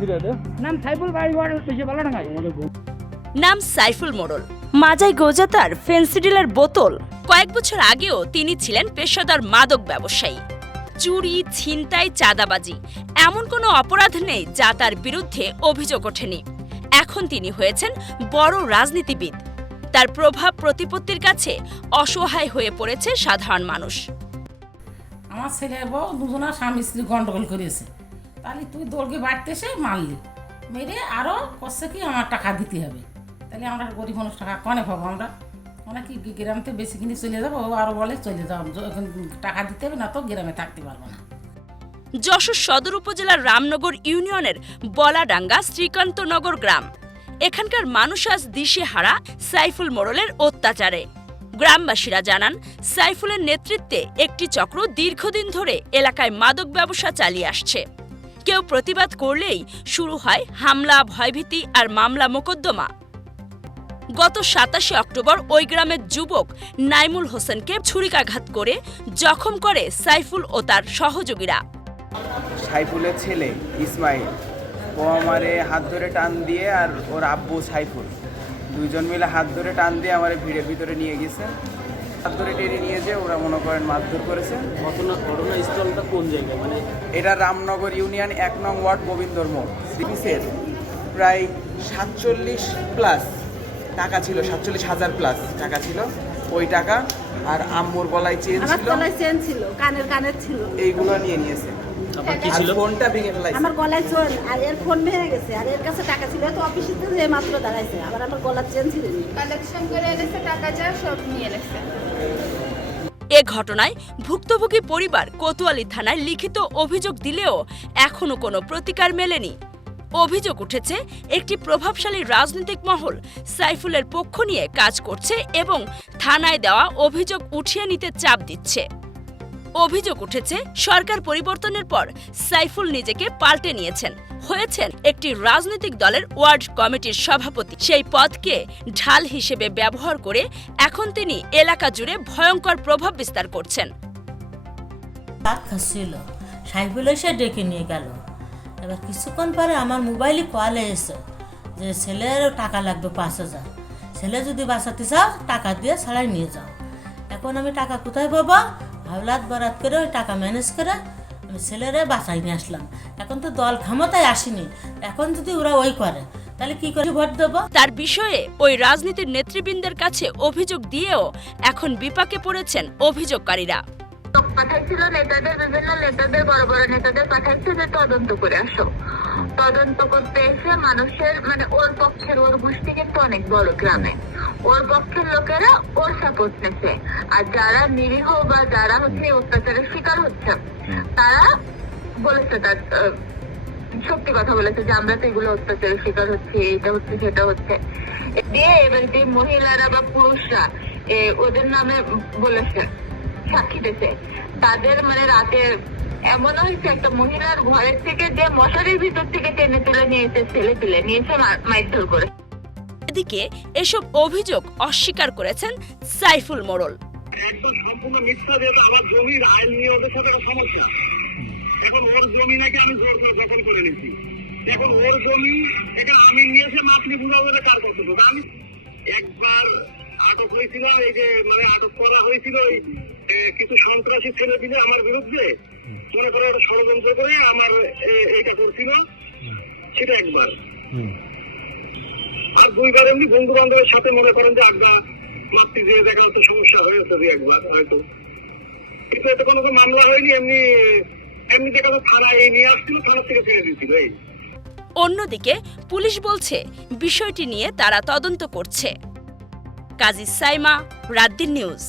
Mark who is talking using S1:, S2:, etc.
S1: নাম সাইফুল বাড়ি বেশি ভালো না
S2: নাম সাইফুল মোড়ল। মাজাই গোজাতার ফেন্সিডিলের বোতল। কয়েক বছর আগেও তিনি ছিলেন পেশাদার মাদক ব্যবসায়ী। চুরি ছিনতাই চাঁদাবাজি এমন কোনো অপরাধ নেই যা তার বিরুদ্ধে অভিযোগ ওঠেনি। এখন তিনি হয়েছেন বড় রাজনীতিবিদ। তার প্রভাব প্রতিপত্তির কাছে অসহায় হয়ে পড়েছে সাধারণ মানুষ।
S3: আমার ছেলে বউ দুজনা স্বামী স্ত্রী গন্ডগোল করেছে। তাহলে তুই দৌড়কে বাড়তে এসে মারলি। মেরে আরও করছে কি আমার টাকা দিতে হবে। তাহলে আমরা গরিব মানুষ টাকা কনে পাবো আমরা? আমরা কি গ্রামতে বেশি কিনে চলে যাব? ও আরও বলে চলে যখন টাকা দিতে হবে না তো গ্রামে থাকতে পারব না।
S2: যশোর সদর উপজেলার রামনগর ইউনিয়নের বলাডাঙ্গা শ্রীকান্তনগর গ্রাম। এখানকার মানুষ আজ দিশেহারা সাইফুল মোড়লের অত্যাচারে। গ্রামবাসীরা জানান, সাইফুলের নেতৃত্বে একটি চক্র দীর্ঘদিন ধরে এলাকায় মাদক ব্যবসা চালিয়ে আসছে। কেউ প্রতিবাদ করলেই শুরু হয় হামলা, ভয়ভীতি আর মামলা মোকদ্দমা। গত সাতাশে অক্টোবর ওই গ্রামের যুবক নাইমুল হোসেনকে ছুরিকাঘাত করে জখম করে সাইফুল ও তার সহযোগীরা।
S4: সাইফুলের ছেলে ইসমাইল, ও আমারে হাত ধরে টান দিয়ে আর ওর আব্বু সাইফুল। দুইজন মিলে হাত ধরে টান দিয়ে আমার ভিড়ের ভিতরে নিয়ে গেছে। ধরে টেনে নিয়ে যে ওরা মনে করেন মারধর করেছে।
S5: ঘটনা ঘটনাস্থলটা কোন জায়গায়? মানে
S4: এটা রামনগর ইউনিয়ন এক নং ওয়ার্ড গোবিন্দর মোড়। সিরিজের প্রায় সাতচল্লিশ প্লাস টাকা ছিল সাতচল্লিশ হাজার প্লাস টাকা ছিল ওই টাকা। আর আম্মুর গলায় চেন
S6: গলায় চেন ছিল কানের কানের ছিল।
S4: এইগুলো নিয়ে নিয়েছে।
S5: আপনার কি ছিল?
S4: ফোনটা ভেঙে ফেলাইছে।
S6: আমার গলায় চেন আর এর ফোন ভেঙে গেছে আর এর কাছে টাকা ছিল তো অফিসে যে মাত্র দাঁড়াইছে আবার আমার গলার চেন ছিল
S7: কালেকশন করে এনেছে টাকা যা সব নিয়ে এনেছে।
S2: এ ঘটনায় ভুক্তভোগী পরিবার কোতোয়ালি থানায় লিখিত অভিযোগ দিলেও এখনও কোনো প্রতিকার মেলেনি। অভিযোগ উঠেছে একটি প্রভাবশালী রাজনৈতিক মহল সাইফুলের পক্ষ নিয়ে কাজ করছে এবং থানায় দেওয়া অভিযোগ উঠিয়ে নিতে চাপ দিচ্ছে। অভিযোগ উঠেছে, সরকার পরিবর্তনের পর সাইফুল নিজেকে পাল্টে নিয়েছেন। হয়েছেন একটি রাজনৈতিক দলের ওয়ার্ড কমিটির সভাপতি। সেই পদকে ঢাল হিসেবে ব্যবহার করে এখন তিনি এলাকা জুড়ে ভয়ঙ্কর প্রভাব বিস্তার করছেন।
S8: খাচ্ছিল সাইফুল এসে ডেকে নিয়ে গেল। এবার কিছুক্ষণ পরে আমার মোবাইলে কল এসে যে, ছেলের টাকা লাগবে পাঁচ হাজার। ছেলে যদি বাঁচাতে চাও, টাকা দিয়ে ছাড়াই নিয়ে যাও। এখন আমি টাকা কোথায় পাবো? হাওলাত বরাত করে ওই টাকা ম্যানেজ করে আমি ছেলেরে বাঁচাই নিয়ে আসলাম। এখন তো দল ক্ষমতায় আসেনি। এখন যদি ওরা ওই করে তাহলে কি করে ভোট দেবো?
S2: তার বিষয়ে ওই রাজনীতির নেতৃবৃন্দের কাছে অভিযোগ দিয়েও এখন বিপাকে পড়েছেন অভিযোগকারীরা।
S7: পাঠাইছিল নেতাদের বিভিন্ন নেতাদের বড় বড় নেতাদের পাঠাইছে যে তদন্ত করে আসো। তদন্ত করতে এসে মানুষের মানে ওর পক্ষের ওর গোষ্ঠী কিন্তু অনেক বড় গ্রামে। ওর পক্ষের লোকেরা ওর সাপোর্ট নেছে আর যারা নিরীহ বা যারা হচ্ছে অত্যাচারের শিকার হচ্ছে তারা বলেছে তার সত্যি কথা বলেছে যে আমরা তো এগুলো অত্যাচারের শিকার হচ্ছে এটা হচ্ছে সেটা হচ্ছে। দিয়ে এবার যে মহিলারা বা পুরুষরা ওদের নামে বলেছে সাক্ষী দিতে তাদের মানে রাতে এমন হয়েছে একটা মহিলার ঘরের থেকে যে মশারির ভিতর থেকে টেনে তুলে নিয়েছে ছেলে তুলে নিয়েছে মারধর করে।
S2: এদিকে এসব অভিযোগ অস্বীকার করেছেন সাইফুল মোড়ল।
S9: একদম সম্পূর্ণ মিথ্যা যেহেতু আমার জমির আইন নিয়ে ওদের সাথে সমস্যা। এখন ওর জমি নাকি আমি জোর করে দখল করে নিয়েছি। এখন ওর জমি এটা আমি নিয়েছে বুঝা করে কার কত আমি একবার আটক হয়েছিল এই যে মানে আটক করা হয়েছিল কিছু সন্ত্রাসী ছেলে দিলে আমার বিরুদ্ধে। মনে করে ওটা ষড়যন্ত্র করে আমার এ, এইটা করছিল। সেটা একবার। আর দুইবার এমনি বন্ধু বান্ধবের সাথে মনে করেন যে আড্ডা মাতৃ দিয়ে দেখা তো সমস্যা হয়েছে দুই একবার হয়তো। কিন্তু এতে কোনো মামলা হয়নি এমনি এমনি দেখা যাচ্ছে থানায় এই নিয়ে আসছিল থানা থেকে ছেড়ে দিয়েছিল এই।
S2: অন্যদিকে পুলিশ বলছে বিষয়টি নিয়ে তারা তদন্ত করছে। কাজী সাইমা রাদ্দিন নিউজ।